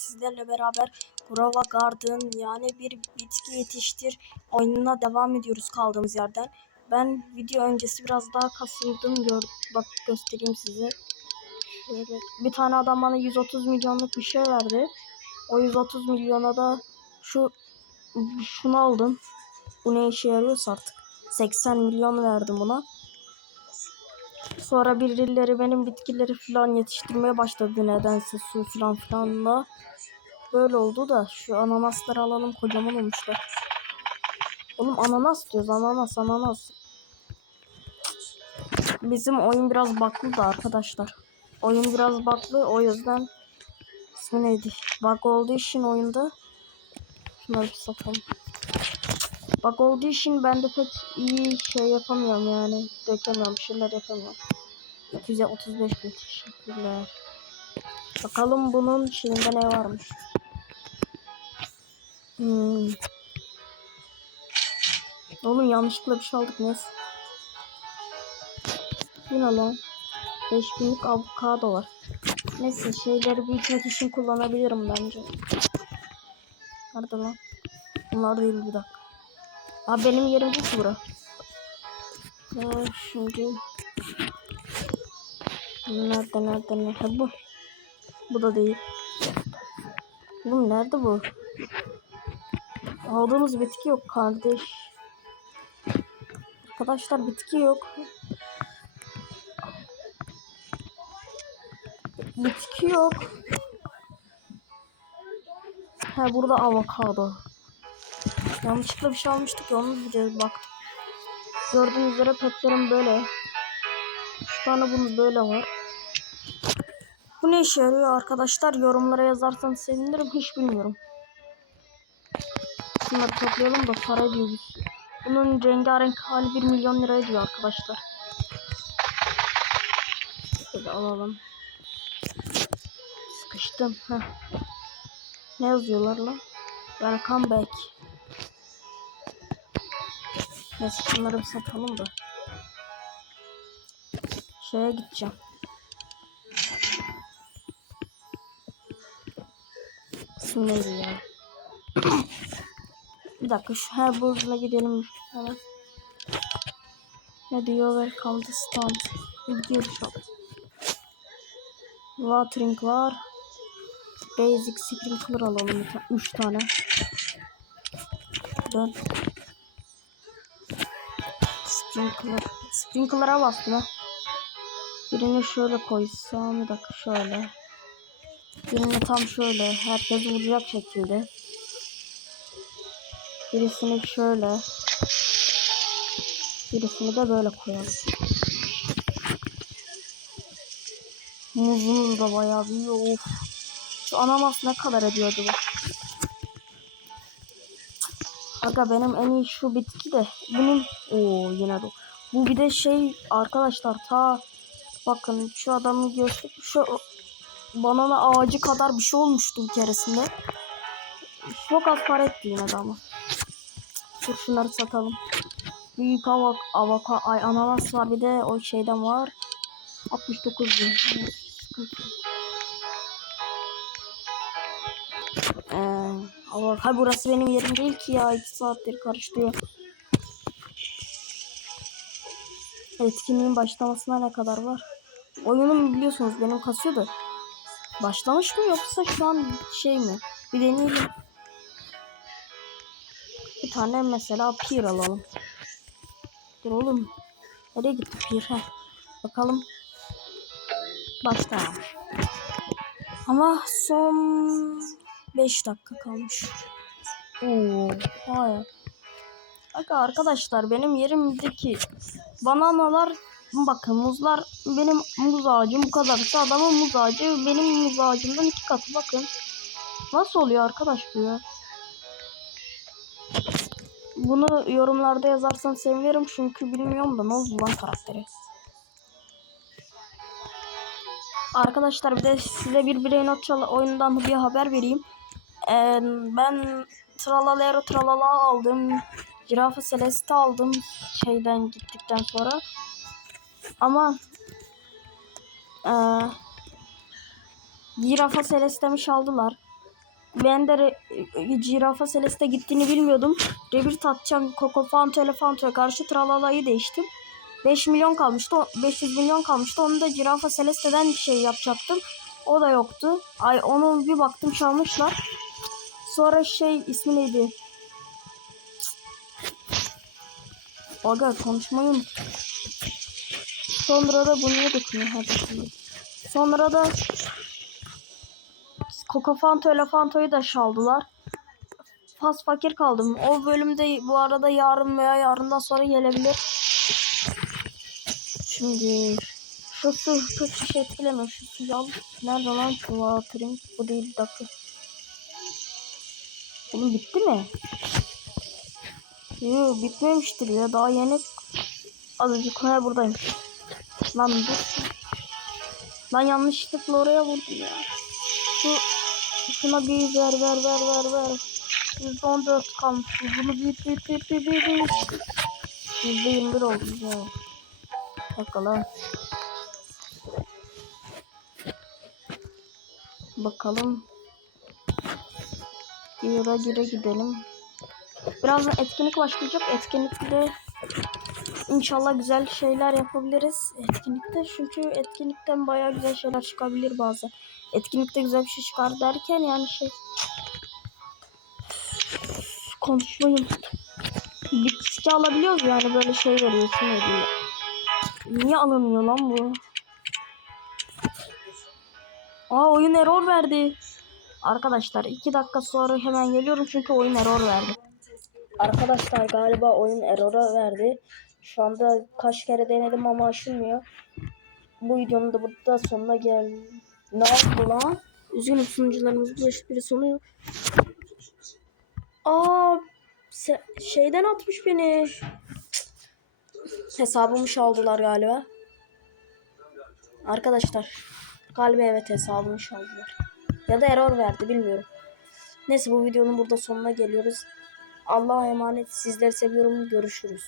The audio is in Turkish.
sizlerle beraber Grova Garden yani bir bitki yetiştir oyununa devam ediyoruz kaldığımız yerden. Ben video öncesi biraz daha kasıldım. Gör, bak göstereyim size. Şöyle, bir tane adam bana 130 milyonluk bir şey verdi. O 130 milyona da şu şunu aldım. Bu ne işe yarıyorsa artık. 80 milyon verdim buna. Sonra birileri benim bitkileri falan yetiştirmeye başladı nedense su falan filanla. Böyle oldu da şu ananasları alalım kocaman olmuşlar. Oğlum ananas diyoruz ananas ananas. Bizim oyun biraz baklı da arkadaşlar. Oyun biraz baklı o yüzden ismi neydi? Bug olduğu için oyunda şunları bir satalım. Bug olduğu için ben de pek iyi şey yapamıyorum yani. Dökemiyorum şeyler yapamıyorum. 235 bin teşekkürler. Bakalım bunun şeyinde ne varmış. Hmm. Oğlum yanlışlıkla bir şey aldık neyse. Yine lan. 5000'lik avokado var. Neyse şeyleri büyütmek için kullanabilirim bence. Nerede lan? Bunlar değil bir dakika. Abi benim yerim bu bura. Ya şimdi Nerede nerede nerede bu? Bu da değil. Oğlum nerede bu? Aldığımız bitki yok kardeş. Arkadaşlar bitki yok. Bitki yok. Ha burada avokado. Yanlışlıkla bir şey almıştık ya onu diyeceğiz bak. Gördüğünüz üzere petlerim böyle. Üç tane bunun böyle var. Bu ne işe yarıyor arkadaşlar? Yorumlara yazarsanız sevinirim. Hiç bilmiyorum. Şunları toplayalım da para ediyoruz. Bunun rengarenk hali 1 milyon lira ediyor arkadaşlar. Şöyle alalım. Sıkıştım. Heh. Ne yazıyorlar lan? Welcome back. Neyse şunları bir satalım da. Şeye gideceğim. İsmi neydi ya? bir dakika şu her bozuna gidelim hemen. Ne diyor? Welcome to stand. Gear shop. Watering var. Basic sprinkler alalım. 3 tane. Dön. Sprinkler. Sprinkler'a bastım ha. Birini şöyle koysam bir dakika şöyle. Birini tam şöyle herkes vuracak şekilde. Birisini şöyle. Birisini de böyle koyalım. Muzumuz da bayağı büyüyor. Of. Şu ananas ne kadar ediyor acaba? Aga benim en iyi şu bitki de bunun o yine de bu bir de şey arkadaşlar ta bakın şu adamı göster şu banana ağacı kadar bir şey olmuştu bir keresinde. Çok az para etti yine ama. Dur şunları satalım. Büyük avok, avoko, ay ananas var bir de o şeyden var. 69 bin. Sıkıntı. Ee, avok, ha burası benim yerim değil ki ya. 2 saattir karıştırıyor. Etkinliğin başlamasına ne kadar var? Oyunum biliyorsunuz benim kasıyor da. Başlamış mı yoksa şu an şey mi? Bir deneyelim. Bir tane mesela pir alalım. Dur oğlum. Nereye gitti pir? Heh. Bakalım. Başta. Ama son 5 dakika kalmış. Oo, hayır. Bak arkadaşlar benim yerimdeki bananalar bakın muzlar benim muz ağacım bu kadarsa adamın muz ağacı benim muz ağacımdan iki katı bakın. Nasıl oluyor arkadaş bu ya? Bunu yorumlarda yazarsan sevinirim çünkü bilmiyorum da ne oldu lan karakteri. Arkadaşlar bir de size bir birey not oyundan bir haber vereyim. Ee, ben Tralalero Tralala aldım. Girafı Celeste aldım şeyden gittikten sonra. Ama ee, Girafa Celeste'mi çaldılar. Ben de re, e, Girafa Celeste gittiğini bilmiyordum. Rebirth atacağım. Coco Fanto Elefanto'ya karşı Tralala'yı değiştim. 5 milyon kalmıştı. o- 500 milyon kalmıştı. Onu da Girafa Celeste'den bir şey yapacaktım. O da yoktu. Ay onu bir baktım çalmışlar. Sonra şey ismi neydi? Aga konuşmayı. Sonra da bunu dokunuyor. Hadi. Sonra da Kokofanto Elefanto'yu da çaldılar. Fas fakir kaldım. O bölümde bu arada yarın veya yarından sonra gelebilir. Şimdi şu su şu şiş etkileme. Şu suyu al. Nerede lan şu watering? Bu değil dakika. Oğlum bitti mi? Yok bitmemiştir ya. Daha yeni azıcık ha buradaymış. Lan dur. Lan yanlışlıkla oraya vurdum ya. Şu şuna bir ver ver ver ver ver. %14 kalmış. Bunu bir bir bir bir bir bir. %21 oldu ya. Bakalım. Bakalım. Gire gire gidelim. Birazdan etkinlik başlayacak. Etkinlikte İnşallah güzel şeyler yapabiliriz etkinlikte. Çünkü etkinlikten bayağı güzel şeyler çıkabilir bazen. Etkinlikte güzel bir şey çıkar derken yani şey konuşmayı unuttum. bitki alabiliyoruz yani böyle şey veriyorsun ne diye. Niye alınmıyor lan bu? Aa oyun error verdi. Arkadaşlar 2 dakika sonra hemen geliyorum çünkü oyun error verdi. Arkadaşlar galiba oyun error'a verdi. Şu anda kaç kere denedim ama açılmıyor. Bu videonun da burada sonuna gel. Ne oldu lan? Üzgünüm sunucularımız bulaşık biri sonu. Aa şeyden atmış beni. Hesabımı çaldılar galiba. Arkadaşlar galiba evet hesabımı çaldılar. Ya da error verdi bilmiyorum. Neyse bu videonun burada sonuna geliyoruz. Allah'a emanet. Sizleri seviyorum. Görüşürüz.